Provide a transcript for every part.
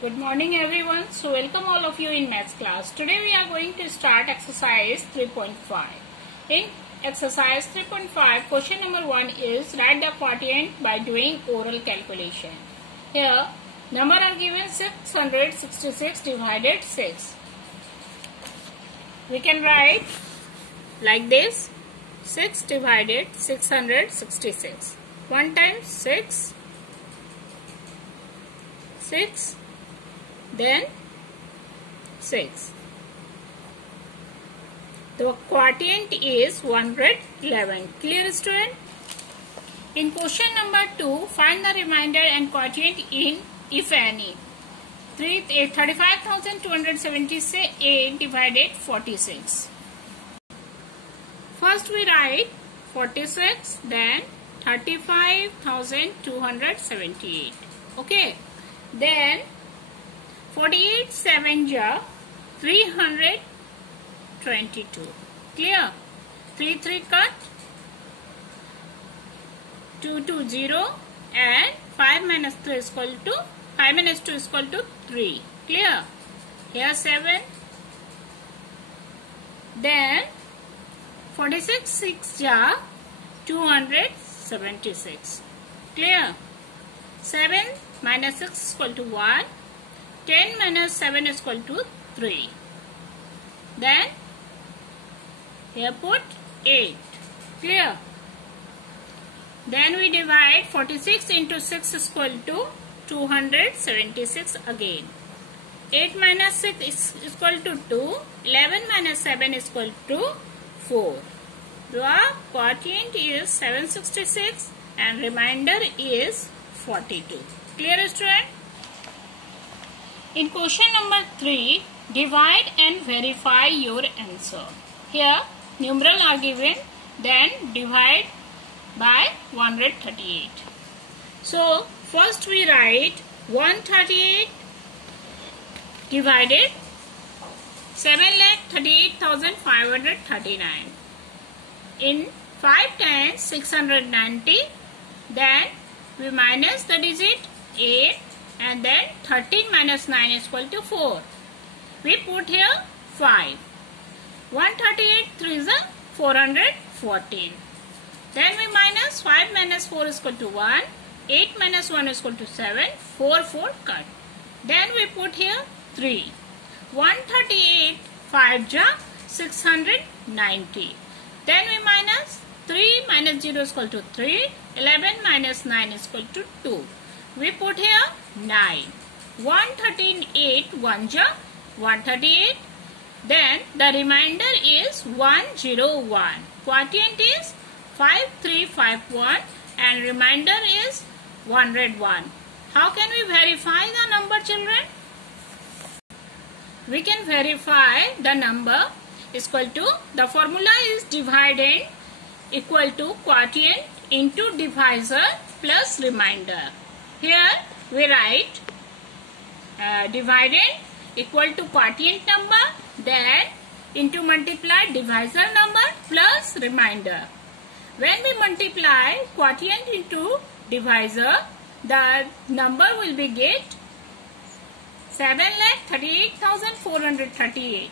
Good morning everyone. So welcome all of you in maths class. Today we are going to start exercise 3.5. In exercise 3.5, question number 1 is write the quotient by doing oral calculation. Here number are given 666 divided 6. We can write like this: 6 divided 666. 1 times 6, 6, then 6. The quotient is 111. Clear, student? In question number 2, find the remainder and quotient in, if any. 35,278 divided 46. First we write 46, then 35,278. Okay. Then 48 7 ja 322. Clear? 3 3 cut, 2 2 0, and 5 minus 2 is equal to 3. Clear? Here 7. Then 46 6 ja 276. Clear? 7 minus 6 is equal to 1. 10 minus 7 is equal to 3. Then here put 8. Clear? Then we divide 46 into 6 is equal to 276 again. 8 minus 6 is equal to 2. 11 minus 7 is equal to 4. The quotient is 766 and remainder is 42. Clear, student? In question number 3, divide and verify your answer. Here numeral are given, then divide by 138. So first we write 138 divided 7,38,539. In 5 times 690, then we minus the digit 8, and then 13 minus 9 is equal to 4. We put here 5. 138 3 is 414. Then we minus 5 minus 4 is equal to 1. 8 minus 1 is equal to 7. 4 4 cut. Then we put here 3. 138 5 ja 690. Then we minus 3 minus 0 is equal to 3. 11 minus 9 is equal to 2. We put here 9. 138 1 ja 138. Then the remainder is 101. Quotient is 5351 and remainder is 101. How can we verify the number, children? We can verify the number is equal to, the formula is dividend equal to quotient into divisor plus remainder. Here we write dividend equal to quotient number, then into multiply divisor number plus remainder. When we multiply quotient into divisor, the number will be get 7,38,438.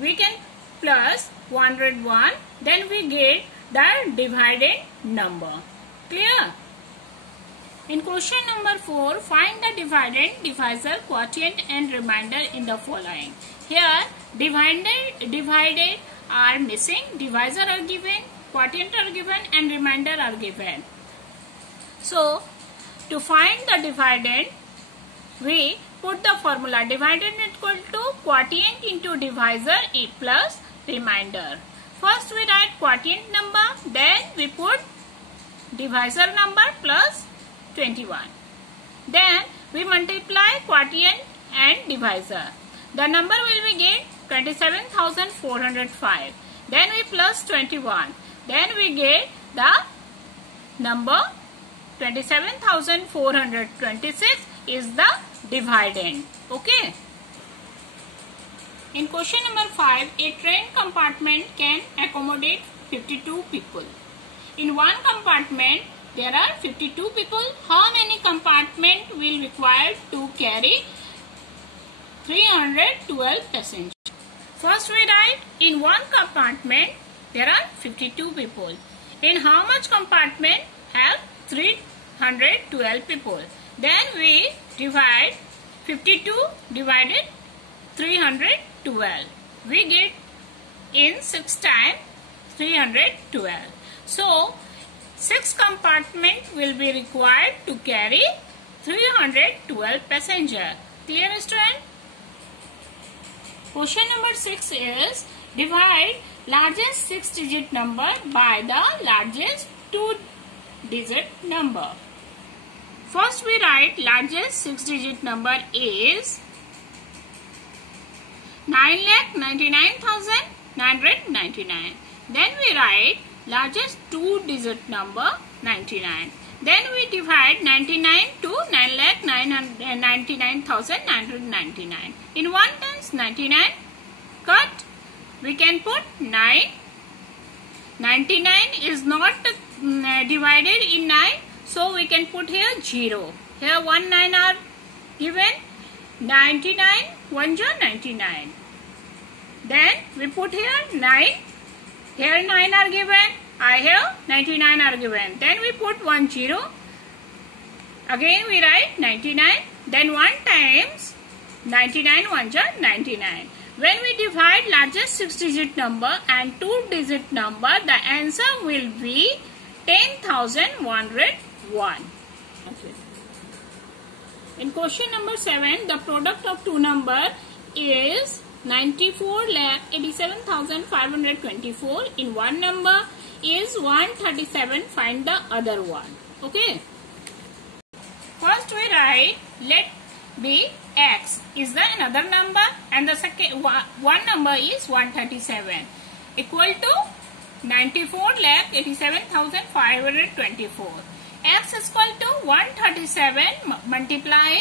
We can plus 101, then we get the dividend number. Clear? In question number 4, find the dividend, divisor, quotient and remainder in the following. Here divided are missing, divisor are given, quotient are given and remainder are given. So to find the dividend, we put the formula dividend equal to quotient into divisor plus remainder. First we write quotient number, then we put divisor number plus 21. Then we multiply quotient and divisor. The number will be get 27,405. Then we plus 21. Then we get the number 27,426 is the dividend. Okay. In question number 5, a train compartment can accommodate 52 people. In one compartment, there are 52 people. How many compartments will require to carry 312 passengers. First we write in one compartment there are 52 people. In how much compartment have 312 people? Then we divide 52 divided 312. We get in 6 times 312. So 6 compartments will be required to carry 312 passengers. Clear, student? Question number 6 is divide largest 6-digit number by the largest 2-digit number. First we write largest 6-digit number is 9,99,999. Then we write largest 2-digit number 99. Then we divide 99 to 9,99,999. In 1 times 99 cut, we can put 9. 99 is not divided in 9, so we can put here 0. Here 1 9 are given. 99 1 ja 99. Then we put here 9. Here 9 are given. Here 99 are given. Then we put 1 0. Again we write 99. Then 1 times 99 1 ja 99. When we divide largest 6-digit number and 2-digit number, the answer will be 10,101. Okay. In question number 7, the product of two numbers is 94,87,524. In one number is 137. Find the other one. Okay. First we write let be x is the another number and the second one number is 137 equal to 94,87,524. X is equal to 137 multiply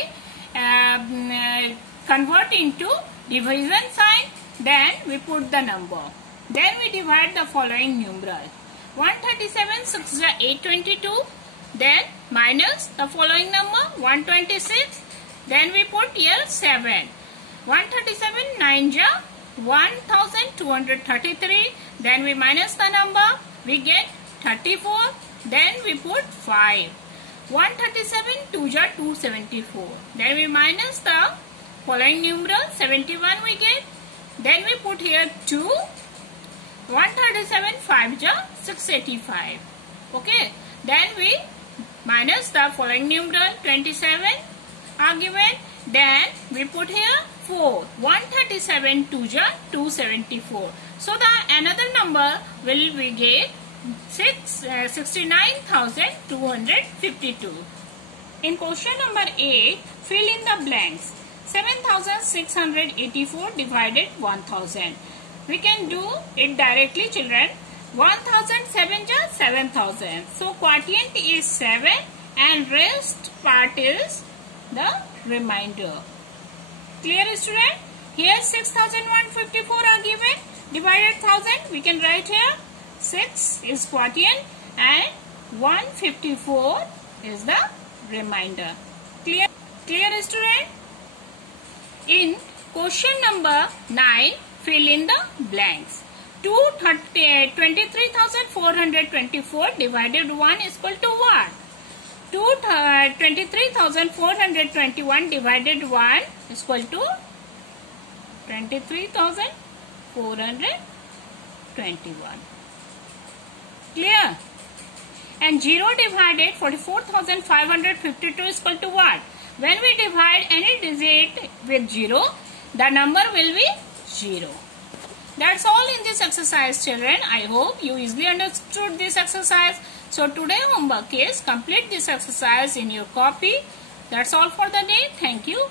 convert into division sign, then we put the number. Then we divide the following numeral. 137 6 is 822. Then minus the following number 126. Then we put here 7. 137 9 ja 1233. Then we minus the number. We get 34. Then we put 5. 137 2 ja 274. Then we minus the following numeral 71 we get. Then we put here 2. 137 5 ja 685. Okay. Then we minus the following numeral 27 are given. Then we put here 4. 137 2 ja 274. So the another number will we get 69,252. In question number 8, fill in the blanks. 7,684 divided 1,000. We can do it directly, children. 1,007 ja 7,000. So quotient is 7 and rest part is the remainder. Clear, student? Here 6,154 are given. Divided 1,000. We can write here 6 is quotient and 154 is the remainder. Clear, student? In question number 9, fill in the blanks. 23,424 divided 1 is equal to what? 23,421 divided 1 is equal to 23,421. Clear? And 0 divided 44,552 is equal to what? When we divide any digit with 0, the number will be 0. That's all in this exercise, children. I hope you easily understood this exercise. So today homework is complete this exercise in your copy. That's all for the day. Thank you.